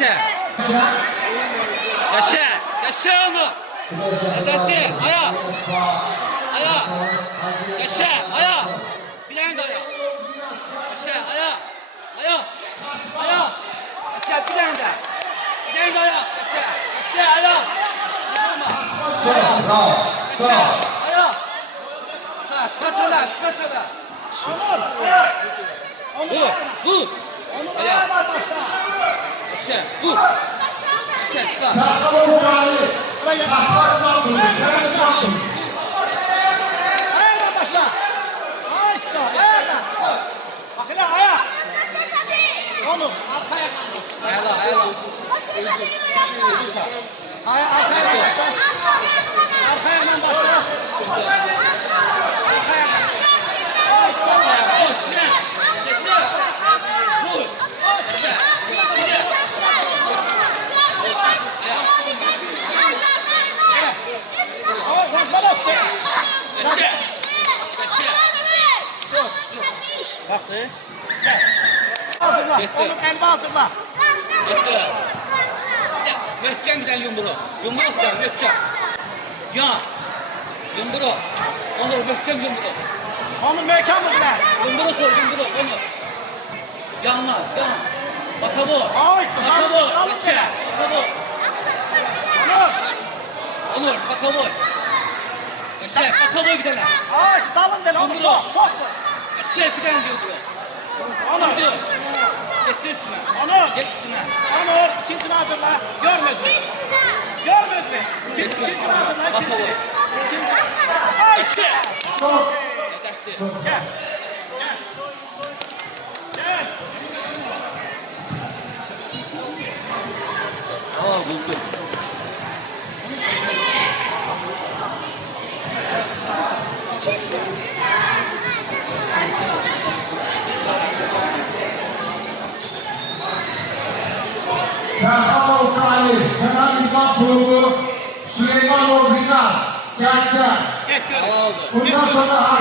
Yaşa. Yaşa. Yaşa onu. Hazreti. Aya. Aya. Yaşa. Aya. Bilen de aya. Yaşa. Aya. Aya. Aya. Yaşa. Bilen de. Bilen de aya. Yaşa. Yaşa. Aya. Aya. Aya. Çıkar. Çıkar şöyle. Vur. Aya. Yaşa. Vur. Yaşa. Çıkar. Ayağına başla. Başla. Ayağına. Bak hele ayak. Onu. Ayala. Arkaya başla. Arkaya başla. Baktı. Hazırla. Onun elini hazırla. Yetti. Möhkem giden yumruğu. Yumruğu giden möhkem. Ya. Yumruğu. Onur möhkem yumruğu. Onun möhkem mi giden? Yumruğu sor yumruğu. Onur. Yanlar. Yan. Baka bu. Baka bu. Yaşa. Baka bu. Onur. Baka bu. Yaşa. Baka bu gidelim. Ağaç dalın deli. Onu çok. Yaşa giden yumruğu. Onur. Gitti üstüne. Onur. Git üstüne. Onur. Çintini hazırla. Görmez mi? Görmez mi? Çintini hazırla. Baka bu. Yaşa. Yeterli. Gel. Aa buldu. Serkan Orkali, Kenan İlkan Kurulu, Süleyman Orbikan, Gerçek. Aldı. Bundan sonra